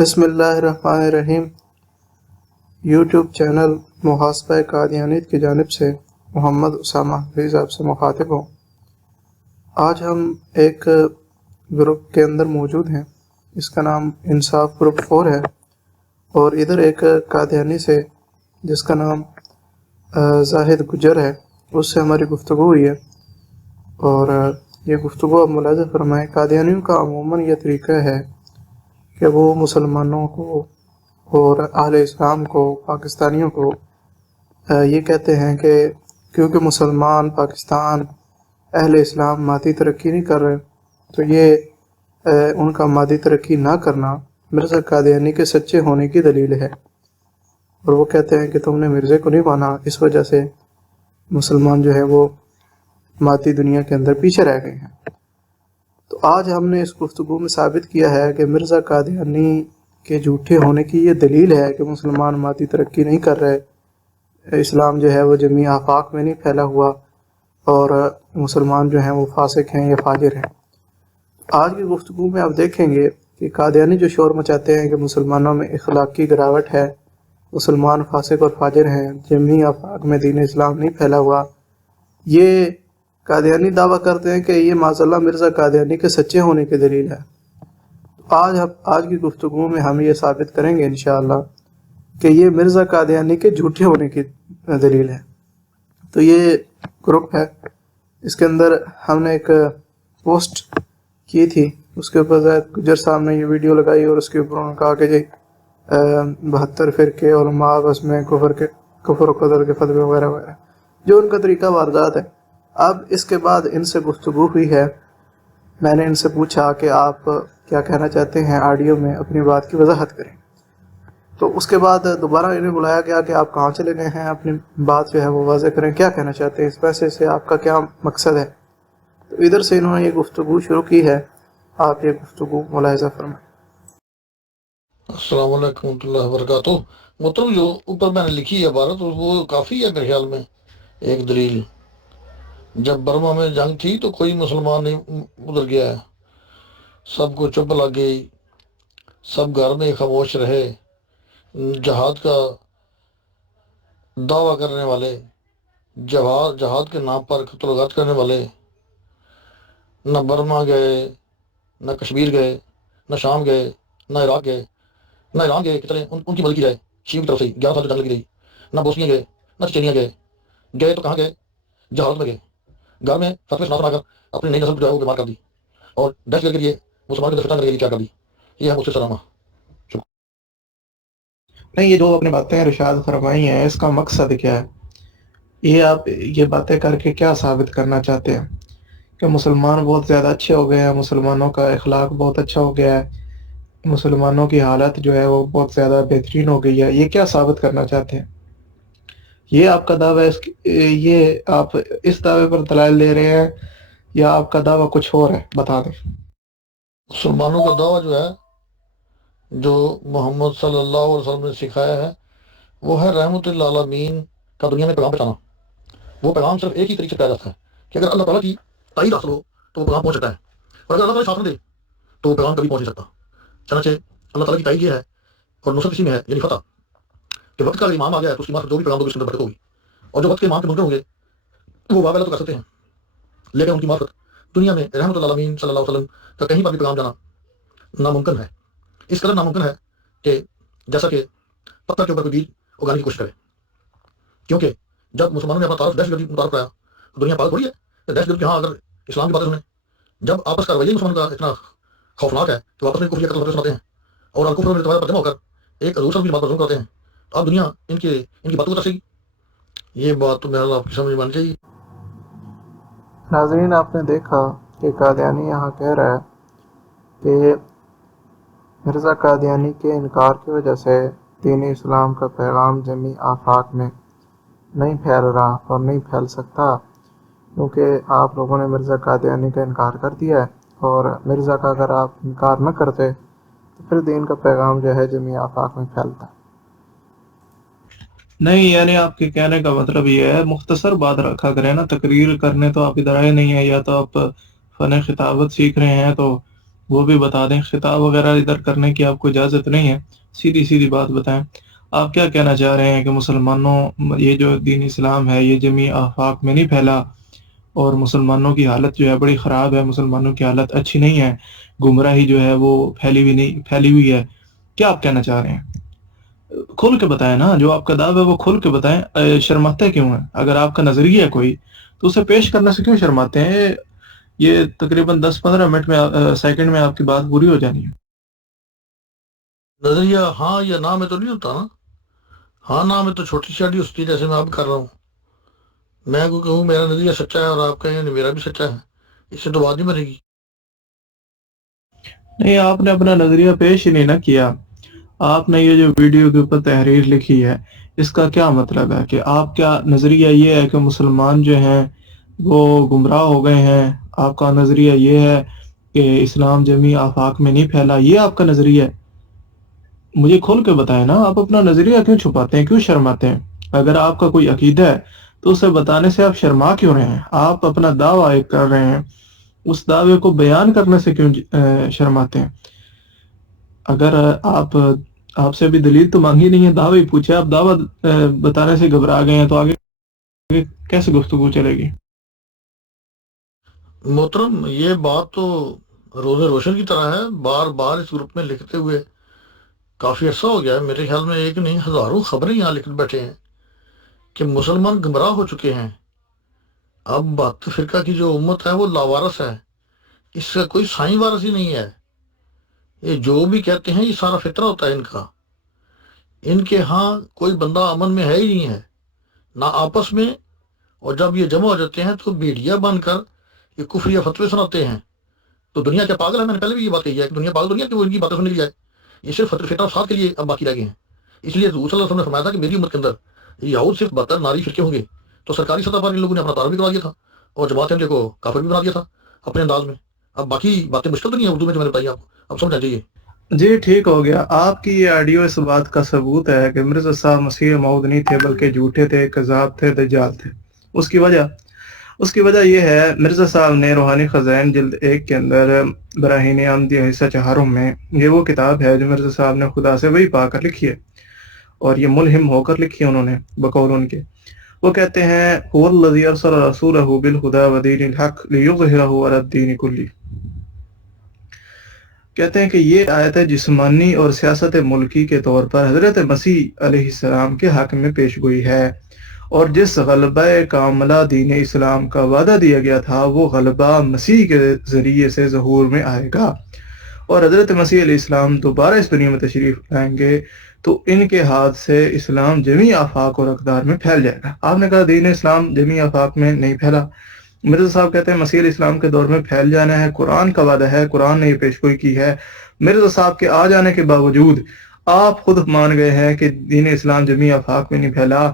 بسم اللہ الرحمن الرحیم۔ یوٹیوب چینل محاسبہ قادیانیت کی جانب سے محمد اسامہ حفیظ آپ سے مخاطب ہوں۔ آج ہم ایک گروپ کے اندر موجود ہیں، اس کا نام انصاف گروپ 4 ہے، اور ادھر ایک قادیانی سے جس کا نام زاہد گجر ہے، اس سے ہماری گفتگو ہوئی ہے، اور یہ گفتگو آپ ملاحظہ فرمائیں۔ قادیانیوں کا عموماً یہ طریقہ ہے کہ وہ مسلمانوں کو اور اہل اسلام کو، پاکستانیوں کو یہ کہتے ہیں کہ کیونکہ مسلمان پاکستان اہل اسلام مادی ترقی نہیں کر رہے، تو یہ ان کا مادی ترقی نہ کرنا مرزا قادیانی کے سچے ہونے کی دلیل ہے، اور وہ کہتے ہیں کہ تم نے مرزے کو نہیں مانا، اس وجہ سے مسلمان جو ہے وہ مادی دنیا کے اندر پیچھے رہ گئے ہیں۔ تو آج ہم نے اس گفتگو میں ثابت کیا ہے کہ مرزا قادیانی کے جھوٹے ہونے کی یہ دلیل ہے کہ مسلمان مادی ترقی نہیں کر رہے، اسلام جو ہے وہ جمی آفاق میں نہیں پھیلا ہوا، اور مسلمان جو ہیں وہ فاسق ہیں یا فاجر ہیں۔ آج کی گفتگو میں آپ دیکھیں گے کہ قادیانی جو شور مچاتے ہیں کہ مسلمانوں میں اخلاقی گراوٹ ہے، مسلمان فاسق اور فاجر ہیں، جمی آفاق میں دین اسلام نہیں پھیلا ہوا، یہ قادیانی دعویٰ کرتے ہیں کہ یہ معاذ اللہ مرزا قادیانی کے سچے ہونے کی دلیل ہے۔ آج کی گفتگو میں ہم یہ ثابت کریں گے انشاءاللہ کہ یہ مرزا قادیانی کے جھوٹے ہونے کی دلیل ہے۔ تو یہ گروپ ہے، اس کے اندر ہم نے ایک پوسٹ کی تھی، اس کے اوپر زاہد گجر صاحب نے یہ ویڈیو لگائی، اور اس کے اوپر انہوں نے کہا کہ جی 72 فرقے علماء بس میں کفر و قدر کے فتوے وغیرہ وغیرہ، جو ان کا طریقہ واردات ہے۔ اب اس کے بعد ان سے گفتگو ہوئی ہے، میں نے ان سے پوچھا کہ آپ کیا کہنا چاہتے ہیں، آڈیو میں اپنی بات کی وضاحت کریں۔ تو اس کے بعد دوبارہ انہیں بلایا گیا کہ آپ کہاں چلے گئے ہیں، اپنی بات جو ہے وہ واضح کریں، کیا کہنا چاہتے ہیں، اس پیسے سے آپ کا کیا مقصد ہے۔ تو ادھر سے انہوں نے یہ گفتگو شروع کی ہے، آپ یہ گفتگو ملاحظہ فرمائیں۔ السلام علیکم ورحمۃ اللہ وبرکاتہ۔ مطلب جو اوپر میں نے لکھی ہے عبارت، وہ کافی ہے میرے خیال میں ایک دلیل۔ جب برما میں جنگ تھی تو کوئی مسلمان نہیں ادھر گیا ہے، سب کو چپ لگ گئی، سب گھر میں خاموش رہے۔ جہاد کا دعویٰ کرنے والے، جہاد کے نام پر قتل و غارت کرنے والے نہ برما گئے، نہ کشمیر گئے، نہ شام گئے، نہ عراق گئے، نہ ایران گئے کہ چلیں ان کی مدد کی جائے شیعوں کی طرف سے 11 سال جو جنگ لگی رہی، نہ بوسنیا گئے، نہ چچینیا گئے تو کہاں گئے؟ جہاد میں گئے، گھر میں فتوے سنا کر اپنی نئی نسل جو ہے وہ بیمار کر دی، اور دہشت گرد کے لیے مسلمان کی دہشت گرد کیا کر دی۔ یہ ہے مجھ سے سلامہ۔ نہیں، یہ جو اپنی باتیں ارشاد فرمائی ہیں، اس کا مقصد کیا ہے؟ یہ آپ یہ باتیں کر کے کیا ثابت کرنا چاہتے ہیں کہ مسلمان بہت زیادہ اچھے ہو گئے ہیں، مسلمانوں کا اخلاق بہت اچھا ہو گیا ہے، مسلمانوں کی حالت جو ہے وہ بہت زیادہ بہترین ہو گئی ہے، یہ کیا ثابت کرنا چاہتے ہیں؟ یہ آپ کا دعویٰ یہ آپ اس دعوے پر دلائل دے رہے ہیں، یا آپ کا دعویٰ کچھ اور ہے؟ بتا دیں۔ مسلمانوں کا دعویٰ جو ہے، جو محمد صلی اللہ علیہ وسلم نے سکھایا ہے، وہ ہے رحمت للعالمین کا دنیا میں پیغام پہنچانا۔ وہ پیغام صرف ایک ہی طریقے سے پایا جاتا ہے کہ اگر اللہ تعالیٰ کی تائید حاصل ہو تو وہ پیغام پہنچ سکتا ہے، اور اگر اللہ تعالیٰ ساتھ نہ دے تو وہ پیغام کبھی پہنچ نہیں سکتا۔ چنانچہ اللہ تعالیٰ کی تائید یہ ہے اور نصرت اسی میں ہے، یعنی فتح، کہ وقت کا اگر امام آ گیا ہے تو اس کی مارفت جو بھی پیغام ہوگی اس کے اندر برکت ہوگی، اور جو وقت کے امام کے منکر ہوں گے وہ واقعہ تو کر سکتے ہیں، لیکن ان کی مارفت دنیا میں رحمت العالمین صلی اللہ علیہ وسلم کا کہیں پر بھی پیغام جانا ناممکن ہے۔ اس قدر ناممکن ہے کہ جیسا کہ پتھر کے اوپر کوئی بیج اگانے کی کوشش کرے، کیونکہ جب مسلمانوں نے اپنا تعارف دہشت گردی متعارف کرایا تو دنیا پاگل تھوڑی ہے کہ دہشت گرد کے ہاں اگر اسلام کی باتیں سنیں۔ جب آپس کا رویہ مسلمان کا اتنا خوفناک ہے کہ آپس میں کفر کا قتل سناتے ہیں اور الکفر میں پر جمع ہو کر ایک حضور صلی اللہ علیہ وسلم کی بات پر ظلم کرتے ہیں، تو اب دنیا ان کی باتوں کو ترسے گی۔ یہ بات تو میرا آپ کی سمجھ میں آنی چاہیے۔ ناظرین، آپ نے دیکھا کہ قادیانی یہاں کہہ رہا ہے کہ مرزا قادیانی کے انکار کی وجہ سے دین اسلام کا پیغام جمی آفاق میں نہیں پھیل رہا اور نہیں پھیل سکتا، کیونکہ آپ لوگوں نے مرزا قادیانی کا انکار کر دیا ہے، اور مرزا کا اگر آپ انکار نہ کرتے تو پھر دین کا پیغام جو ہے جمی آفاق میں پھیلتا۔ نہیں، یعنی آپ کے کہنے کا مطلب یہ ہے، مختصر بات رکھا کریں نا، تقریر کرنے تو آپ ادھر آئے نہیں ہیں، یا تو آپ فن خطابت سیکھ رہے ہیں تو وہ بھی بتا دیں. خطاب وغیرہ ادھر کرنے کی آپ کو اجازت نہیں ہے، سیدھی سیدھی بات بتائیں. آپ کیا کہنا چاہ رہے ہیں کہ مسلمانوں یہ جو دین اسلام ہے یہ جمیع آفاق میں نہیں پھیلا اور مسلمانوں کی حالت جو ہے بڑی خراب ہے، مسلمانوں کی حالت اچھی نہیں ہے، گمراہی جو ہے وہ پھیلی ہوئی ہے، کیا آپ کہنا چاہ رہے ہیں؟ کھول کے بتائیں نا، جو آپ کا دعویٰ ہے وہ کھول کے بتائیں. شرماتے کیوں ہیں؟ اگر آپ کا نظریہ ہے کوئی تو اسے پیش کرنے سے کیوں شرماتے ہیں؟ یہ تقریباً 10-15 منٹ میں سیکنڈ میں آپ کی بات پوری ہو جانی ہے. نظریہ ہاں یا نہ میں تو نہیں ہوتا نا. ہاں نہ میں تو چھوٹی چھوٹی ہوتی ہے، جیسے میں اب کر رہا ہوں. میں کو کہوں میرا نظریہ سچا ہے اور آپ کہیں نہیں میرا بھی سچا ہے، اس سے تو بات نہیں بنے گی. نہیں، آپ نے اپنا نظریہ پیش ہی نہیں نہ کیا. آپ نے یہ جو ویڈیو کے اوپر تحریر لکھی ہے اس کا کیا مطلب ہے کہ آپ کا نظریہ یہ ہے کہ مسلمان جو ہیں وہ گمراہ ہو گئے ہیں؟ آپ کا نظریہ یہ ہے کہ اسلام جمیع آفاق میں نہیں پھیلا؟ یہ آپ کا نظریہ ہے؟ مجھے کھول کے بتائیں نا، آپ اپنا نظریہ کیوں چھپاتے ہیں، کیوں شرماتے ہیں؟ اگر آپ کا کوئی عقیدہ ہے تو اسے بتانے سے آپ شرما کیوں رہے ہیں؟ آپ اپنا دعویٰ ایک کر رہے ہیں، اس دعوے کو بیان کرنے سے کیوں شرماتے ہیں؟ اگر آپ سے بھی دلیل تو مانگی نہیں ہے، دعوی پوچھے، آپ دعویٰ بتانے سے گھبرا گئے ہیں تو آگے کیسے گفتگو چلے گی؟ محترم یہ بات تو روز روشن کی طرح ہے، بار بار اس گروپ میں لکھتے ہوئے کافی عرصہ ہو گیا ہے. میرے خیال میں ایک نہیں ہزاروں خبریں یہاں لکھ بیٹھے ہیں کہ مسلمان گمراہ ہو چکے ہیں. اب بات فرقہ کی جو امت ہے وہ لاوارث ہے، اس کا کوئی سائیں وارث ہی نہیں ہے. یہ جو بھی کہتے ہیں یہ سارا فطرہ ہوتا ہے ان کا. ان کے ہاں کوئی بندہ امن میں ہے ہی نہیں ہے، نہ آپس میں. اور جب یہ جمع ہو جاتے ہیں تو بیڑیا بن کر یہ کفریہ فتوے سناتے ہیں. تو دنیا کیا پاگل ہے؟ میں نے پہلے بھی یہ بات کہی ہے کہ دنیا پاگل دنیا کہ وہ ان کی باتیں سننے لی جائے. یہ صرف فتوہ فساد کے لیے اب باقی رہ گئے ہیں. اس لیے حضور صلی اللہ علیہ وسلم نے فرمایا تھا کہ میری امت کے اندر یہود صرف 72 ناری فرقے ہوں گے. تو سرکاری سطح پر ان لوگوں نے اپنا تعارف بھی کروا دیا تھا اور جماعت احمدیہ کو کافر بھی بنا دیا تھا اپنے انداز میں. اب باقی باتیں مشکل تو نہیں ہے اردو میں جو میں نے بتائی آپ کو، اب سمجھ آ جائیے. جی ٹھیک ہو گیا. آپ کی یہ آڈیو اس بات کا ثبوت ہے کہ مرزا صاحب مسیح موعود نہیں تھے بلکہ جھوٹے تھے، کذاب تھے، دجال تھے. اس کی وجہ یہ ہے، مرزا صاحب نے روحانی خزائن جلد 1 کے اندر براہین احمدیہ حصہ 4 میں، یہ وہ کتاب ہے جو مرزا صاحب نے خدا سے وحی پا کر لکھی ہے اور یہ ملہم ہو کر لکھی ہے انہوں نے بقول ان کے. وہ کہتے ہیں هو الذی ارسل رسولہ بالہدی ودین الحق لیظہرہ علی الدین کلہ. کہتے ہیں کہ یہ آیت جسمانی اور سیاست ملکی کے طور پر حضرت مسیح علیہ السلام کے حق میں پیش گوئی ہے، اور جس غلبہ کاملہ دین اسلام کا وعدہ دیا گیا تھا وہ غلبہ مسیح کے ذریعے سے ظہور میں آئے گا. اور حضرت مسیح علیہ السلام دوبارہ اس دنیا میں تشریف لائیں گے تو ان کے ہاتھ سے اسلام جمیع آفاق اور اقدار میں پھیل جائے گا. آپ نے کہا دین اسلام جمیع آفاق میں نہیں پھیلا. مرزا صاحب کہتے ہیں مسیح علیہ السلام کے دور میں پھیل جانا ہے، قرآن کا وعدہ ہے، قرآن نے یہ پیشگوئی کی ہے. مرزا صاحب کے آ جانے کے باوجود آپ خود مان گئے ہیں کہ دین اسلام جمیع آفاق میں نہیں پھیلا.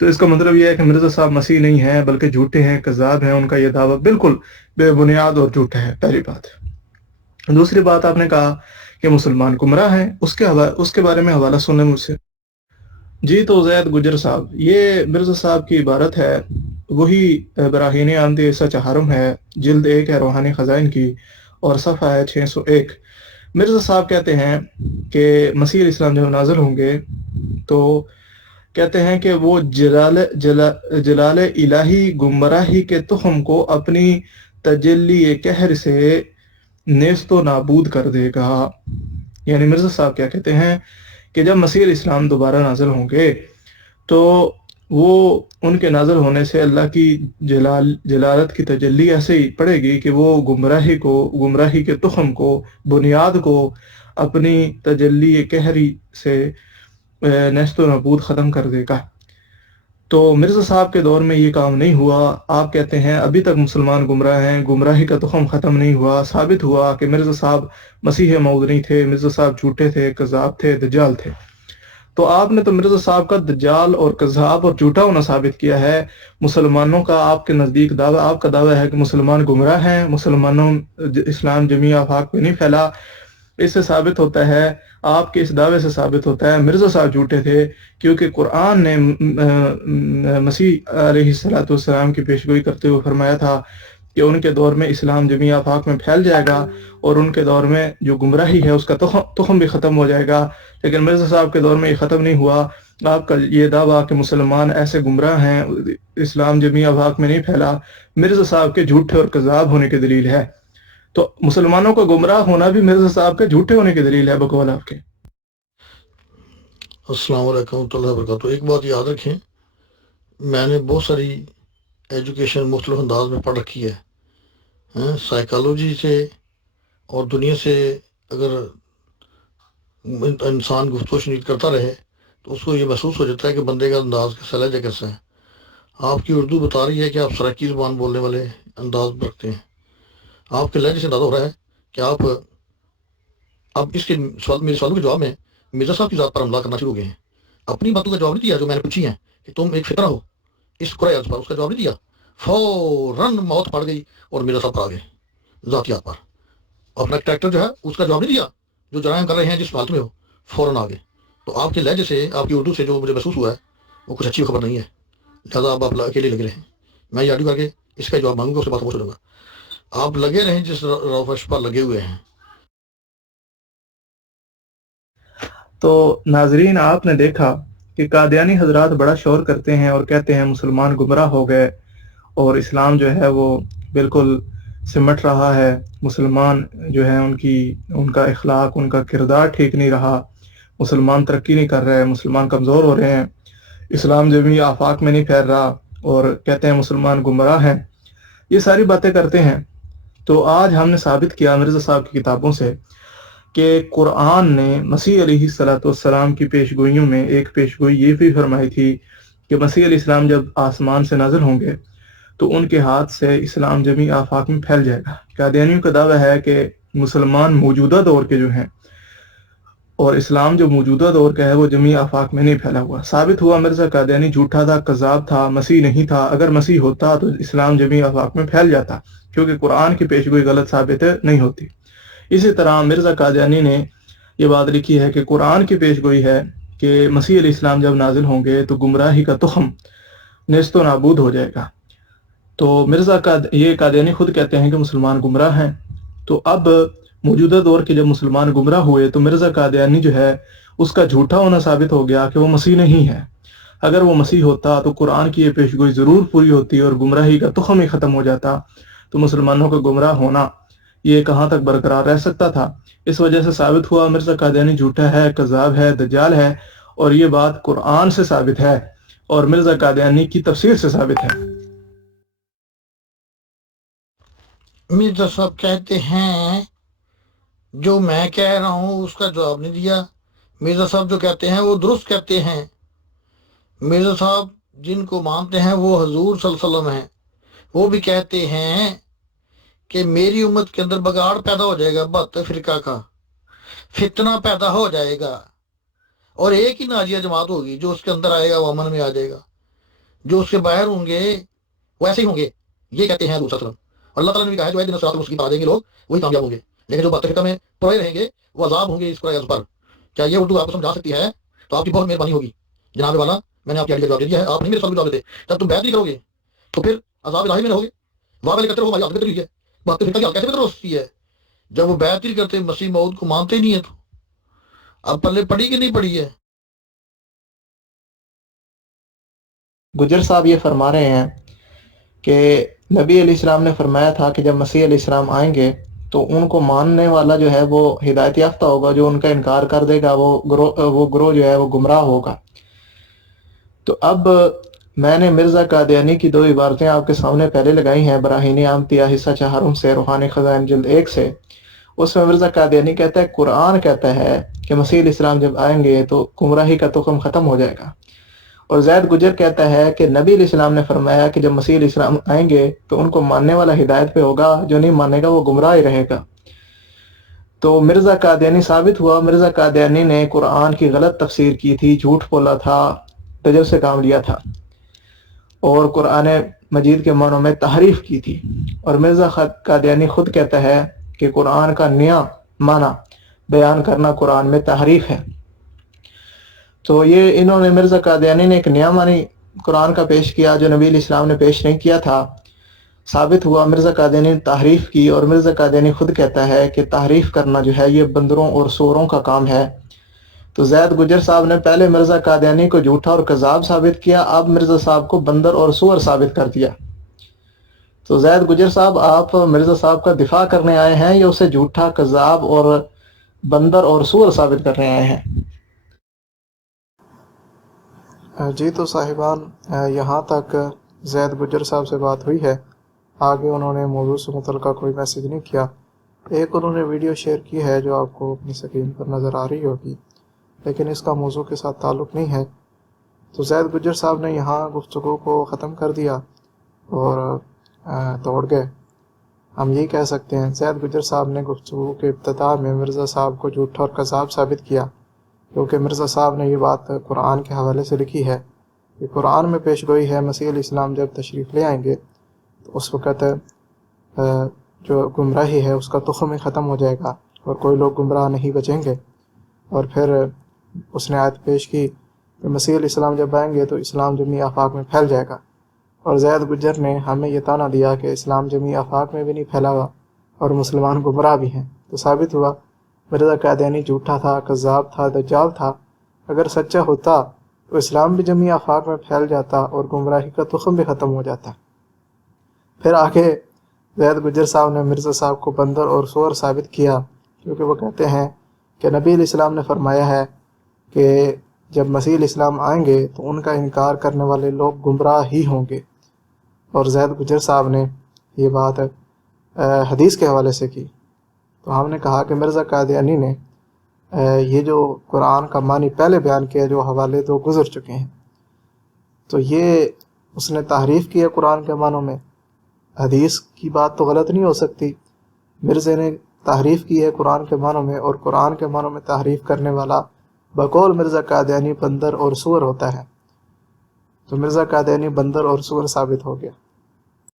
تو اس کا مطلب یہ ہے کہ مرزا صاحب مسیح نہیں ہیں بلکہ جھوٹے ہیں، کذاب ہیں. ان کا یہ دعویٰ بالکل بے بنیاد اور جھوٹا ہے، پہلی بات. دوسری بات، آپ نے کہا کہ مسلمان گمراہ ہیں، اس کے بارے میں حوالہ سنیں مجھ سے. جی تو زید گجر صاحب، یہ مرزا صاحب کی عبارت ہے، وہی براہین احمدیہ حصہ 4 ہے، جلد 1 ہے روحانی خزائن کی، اور صفحہ ہے 601. مرزا صاحب کہتے ہیں کہ مسیح علیہ السلام جب نازل ہوں گے تو کہتے ہیں کہ وہ جلال الہی گمراہی کے تخم کو اپنی تجلی قہر سے نیست و نابود کر دے گا. یعنی مرزا صاحب کیا کہتے ہیں کہ جب مسیح علیہ السلام دوبارہ نازل ہوں گے تو وہ ان کے نازل ہونے سے اللہ کی جلالت کی تجلی ایسے ہی پڑے گی کہ وہ گمراہی کے تخم کو، بنیاد کو اپنی تجلی قہری سے نیست و نابود ختم کر دے گا. تو مرزا صاحب کے دور میں یہ کام نہیں ہوا. آپ کہتے ہیں ابھی تک مسلمان گمراہ ہیں، گمراہی کا تخم ختم نہیں ہوا. ثابت ہوا کہ مرزا صاحب مسیح موعود نہیں تھے، مرزا صاحب جھوٹے تھے، کذاب تھے، دجال تھے. تو آپ نے تو مرزا صاحب کا دجال اور کذاب اور جھوٹا ہونا ثابت کیا ہے. مسلمانوں کا آپ کے نزدیک دعویٰ، آپ کا دعویٰ ہے کہ مسلمان گمراہ ہیں، مسلمانوں اسلام جمیع آفاق میں نہیں پھیلا. اس سے ثابت ہوتا ہے، آپ کے اس دعوے سے ثابت ہوتا ہے مرزا صاحب جھوٹے تھے، کیونکہ قرآن نے مسیح علیہ السلام کی پیشگوئی کرتے ہوئے فرمایا تھا کہ ان کے دور میں اسلام جمی آفاق میں پھیل جائے گا اور ان کے دور میں جو گمراہی ہے اس کا تخم بھی ختم ہو جائے گا، لیکن مرزا صاحب کے دور میں یہ ختم نہیں ہوا۔ آپ کا یہ دعویٰ کہ مسلمان ایسے گمراہ ہیں، اسلام جمی آفاق میں نہیں پھیلا، مرزا صاحب کے جھوٹے اور کذاب ہونے کی دلیل ہے۔ تو مسلمانوں کا گمراہ ہونا بھی مرزا صاحب کے جھوٹے ہونے کی دلیل ہے بقول آپ کے۔ السلام علیکم ورحمۃ اللہ وبرکاتہ۔ ایک بات یاد رکھیں، میں نے بہت ساری ایجوکیشن مختلف انداز میں پڑھ رکھی ہے، سائیکالوجی سے اور دنیا سے اگر انسان گفتگو شنید کرتا رہے تو اس کو یہ محسوس ہو جاتا ہے کہ بندے کا انداز کیسا، لہجہ کیسا ہے۔ آپ کی اردو بتا رہی ہے کہ آپ سرائکی زبان بولنے والے انداز رکھتے ہیں، آپ کے لہجے سے اندازہ ہو رہا ہے کہ آپ اب اس کے سوال، میرے سوالوں کے جواب میں مرزا صاحب کی ذات پر حملہ کرنا شروع ہو گئے ہیں۔ اپنی باتوں کا جواب نہیں دیا جو میں نے پوچھی ہیں کہ تم ایک فطرہ ہو اس قرآن پر، اس کا جواب نہیں دیا، فوراً موت پڑ گئی اور مرزا صاحب پر آ گئے ذاتیات پر۔ اپنا کریکٹر جو ہے اس کا جواب نہیں دیا، جو جرائم کر رہے ہیں جس حالت میں ہو فوراً آ گئے۔ تو آپ کے لہجے سے، آپ کی اردو سے جو مجھے محسوس ہوا ہے وہ کچھ اچھی خبر نہیں ہے، لہٰذا اب آپ اکیلے لگے رہیں۔ میں یہ آڈیو کر کے اس کا جواب مانگوں گا، اس سے بات پہنچ دوں گا۔ آپ لگے رہیں جس روش پر لگے ہوئے ہیں۔ تو ناظرین، آپ نے دیکھا کہ قادیانی حضرات بڑا شور کرتے ہیں اور کہتے ہیں مسلمان گمراہ ہو گئے اور اسلام جو ہے وہ بالکل سمٹ رہا ہے، مسلمان جو ہے ان کا اخلاق، ان کا کردار ٹھیک نہیں رہا، مسلمان ترقی نہیں کر رہے، مسلمان کمزور ہو رہے ہیں، اسلام جمی آفاق میں نہیں پھیل رہا، اور کہتے ہیں مسلمان گمراہ ہیں، یہ ساری باتیں کرتے ہیں۔ تو آج ہم نے ثابت کیا مرزا صاحب کی کتابوں سے کہ قرآن نے مسیح علیہ السلام کی پیشگوئیوں میں ایک پیشگوئی یہ بھی فرمائی تھی کہ مسیح علیہ السلام جب آسمان سے نازل ہوں گے تو ان کے ہاتھ سے اسلام جمی آفاق میں پھیل جائے گا۔ قادیانیوں کا دعویٰ ہے کہ مسلمان موجودہ دور کے جو ہیں اور اسلام جو موجودہ دور کا ہے وہ جمی آفاق میں نہیں پھیلا ہوا۔ ثابت ہوا مرزا قادیانی جھوٹا تھا، کذاب تھا، مسیح نہیں تھا۔ اگر مسیح ہوتا تو اسلام جمی آفاق میں پھیل جاتا، کیونکہ قرآن کی پیشگوئی غلط ثابت نہیں ہوتی۔ اسی طرح مرزا قادیانی نے یہ بات لکھی ہے کہ قرآن کی پیشگوئی ہے کہ مسیح علیہ السلام جب نازل ہوں گے تو گمراہی کا تخم نیست و نابود ہو جائے گا۔ تو یہ قادیانی خود کہتے ہیں کہ مسلمان گمراہ ہیں۔ تو اب موجودہ دور کے جب مسلمان گمراہ ہوئے تو مرزا قادیانی جو ہے اس کا جھوٹا ہونا ثابت ہو گیا کہ وہ مسیح نہیں ہے۔ اگر وہ مسیح ہوتا تو قرآن کی یہ پیشگوئی ضرور پوری ہوتی اور گمراہی کا تخم ہی ختم ہو جاتا، تو مسلمانوں کا گمراہ ہونا یہ کہاں تک برقرار رہ سکتا تھا۔ اس وجہ سے ثابت ہوا مرزا قادیانی جھوٹا ہے، کذاب ہے، دجال ہے، اور یہ بات قرآن سے ثابت ہے اور مرزا قادیانی کی تفسیر سے ثابت ہے۔ مرزا صاحب کہتے ہیں جو میں کہہ رہا ہوں اس کا جواب نہیں دیا۔ مرزا صاحب جو کہتے ہیں وہ درست کہتے ہیں۔ مرزا صاحب جن کو مانتے ہیں وہ حضور صلی اللہ علیہ وسلم ہیں، وہ بھی کہتے ہیں کہ میری امت کے اندر بگاڑ پیدا ہو جائے گا، 72 فرقہ کا فتنہ پیدا ہو جائے گا، اور ایک ہی ناجیہ جماعت ہوگی، جو اس کے اندر آئے گا وہ امن میں آ جائے گا، جو اس کے باہر ہوں گے وہ ایسے ہی ہوں گے۔ یہ کہتے ہیں حضور صلی اللہ علیہ وسلم۔ اللہ تعالیٰ نے بھی کہا ہے جو دن صراط المستقیم پر آ جائیں گے لوگ وہی کامیاب ہوں گے، لیکن جو 72 فرقہ میں پڑے رہیں گے وہ عذاب ہوں گے اس قرآن پر۔ کیا یہ اردو آپ کو سمجھا سکتی ہے؟ تو آپ کی بہت مہربانی ہوگی جناب والا، میں نے آپ کی آئیڈیا جواب دے دیا ہے، آپ نہیں میرے سوال جواب دیتے۔ جب تم بیعت نہیں کرو گے تو پھر عذاب الہی میں رہو گے، وہاں کرتے رہو، ہماری عادت بہتری ہے۔ 72 فرقہ کی حالت کیسے بہتر ہو سکتی ہے جب وہ بیعت نہیں کرتے، مسیح موعود کو مانتے نہیں ہیں؟ تو اب پلے پڑی کہ نہیں پڑی ہے؟ گجر صاحب یہ فرما رہے ہیں کہ نبی علیہ السلام نے فرمایا تھا کہ جب مسیح علیہ السلام آئیں گے تو ان کو ماننے والا جو ہے وہ ہدایت یافتہ ہوگا، جو ان کا انکار کر دے گا وہ گروہ جو ہے وہ گمراہ ہوگا۔ تو اب میں نے مرزا قادیانی کی 2 عبارتیں آپ کے سامنے پہلے لگائی ہیں، براہین عامتیہ حصہ 4 سے، روحانی خزائن جلد 1 سے۔ اس میں مرزا قادیانی کہتا ہے قرآن کہتا ہے کہ مسیح علیہ السلام جب آئیں گے تو گمراہی کا تخم ختم ہو جائے گا، اور زید گجر کہتا ہے کہ نبی علیہ السلام نے فرمایا کہ جب مسیح علیہ السلام آئیں گے تو ان کو ماننے والا ہدایت پہ ہوگا، جو نہیں مانے گا وہ گمراہ ہی رہے گا۔ تو مرزا قادیانی ثابت ہوا مرزا قادیانی نے قرآن کی غلط تفسیر کی تھی، جھوٹ بولا تھا، تجب سے کام لیا تھا، اور قرآن مجید کے معنوں میں تحریف کی تھی۔ اور مرزا قادیانی خود کہتا ہے کہ قرآن کا نیا معنی بیان کرنا قرآن میں تحریف ہے۔ تو یہ انہوں نے مرزا قادیانی نے ایک نیا معنی قرآن کا پیش کیا جو نبی علیہ السلام نے پیش نہیں کیا تھا، ثابت ہوا مرزا قادیانی نے تحریف کی، اور مرزا قادیانی خود کہتا ہے کہ تحریف کرنا جو ہے یہ بندروں اور سوروں کا کام ہے۔ تو زید گجر صاحب نے پہلے مرزا قادیانی کو جھوٹا اور کذاب ثابت کیا، اب مرزا صاحب کو بندر اور سور ثابت کر دیا۔ تو زید گجر صاحب، آپ مرزا صاحب کا دفاع کرنے آئے ہیں یا اسے جھوٹا، کذاب اور بندر اور سور ثابت کرنے آئے ہیں؟ جی تو صاحبان، یہاں تک زید گجر صاحب سے بات ہوئی ہے، آگے انہوں نے موضوع سے متعلقہ کوئی میسیج نہیں کیا۔ ایک انہوں نے ویڈیو شیئر کی ہے جو آپ کو اپنی سکرین پر نظر آ رہی ہوگی، لیکن اس کا موضوع کے ساتھ تعلق نہیں ہے۔ تو زید گجر صاحب نے یہاں گفتگو کو ختم کر دیا اور دوڑ گئے۔ ہم یہی کہہ سکتے ہیں زید گجر صاحب نے گفتگو کے ابتدا میں مرزا صاحب کو جھوٹا اور کذاب ثابت کیا، کیونکہ مرزا صاحب نے یہ بات قرآن کے حوالے سے لکھی ہے کہ قرآن میں پیش گوئی ہے مسیح علیہ السلام جب تشریف لے آئیں گے تو اس وقت جو گمراہی ہے اس کا تخم ہی ختم ہو جائے گا اور کوئی لوگ گمراہ نہیں بچیں گے۔ اور پھر اس نے آیت پیش کی کہ مسیح علیہ السلام جب آئیں گے تو اسلام جمیع آفاق میں پھیل جائے گا، اور زید گجر نے ہمیں یہ طعنہ دیا کہ اسلام جمیع آفاق میں بھی نہیں پھیلا ہوا اور مسلمان گمراہ بھی ہیں۔ تو ثابت ہوا مرزا قادیانی جھوٹا تھا، کذاب تھا، دجال تھا۔ اگر سچا ہوتا تو اسلام بھی جمیع آفاق میں پھیل جاتا اور گمراہی کا تخم بھی ختم ہو جاتا۔ پھر آگے زید گجر صاحب نے مرزا صاحب کو بندر اور سور ثابت کیا، کیونکہ وہ کہتے ہیں کہ نبی علیہ السلام نے فرمایا ہے کہ جب مسیح علیہ السلام آئیں گے تو ان کا انکار کرنے والے لوگ گمراہ ہی ہوں گے۔ اور زید گجر صاحب نے یہ بات حدیث کے حوالے سے کی۔ تو ہم نے کہا کہ مرزا قادیانی نے یہ جو قرآن کا معنی پہلے بیان کیا جو حوالے دو گزر چکے ہیں، تو یہ اس نے تحریف کیا قرآن کے معنوں میں۔ حدیث کی بات تو غلط نہیں ہو سکتی، مرزا نے تحریف کی ہے قرآن کے معنوں میں، اور قرآن کے معنوں میں تحریف کرنے والا بقول مرزا قادیانی بندر اور سور ہوتا ہے۔ تو مرزا قادیانی بندر اور سور ثابت ہو گیا۔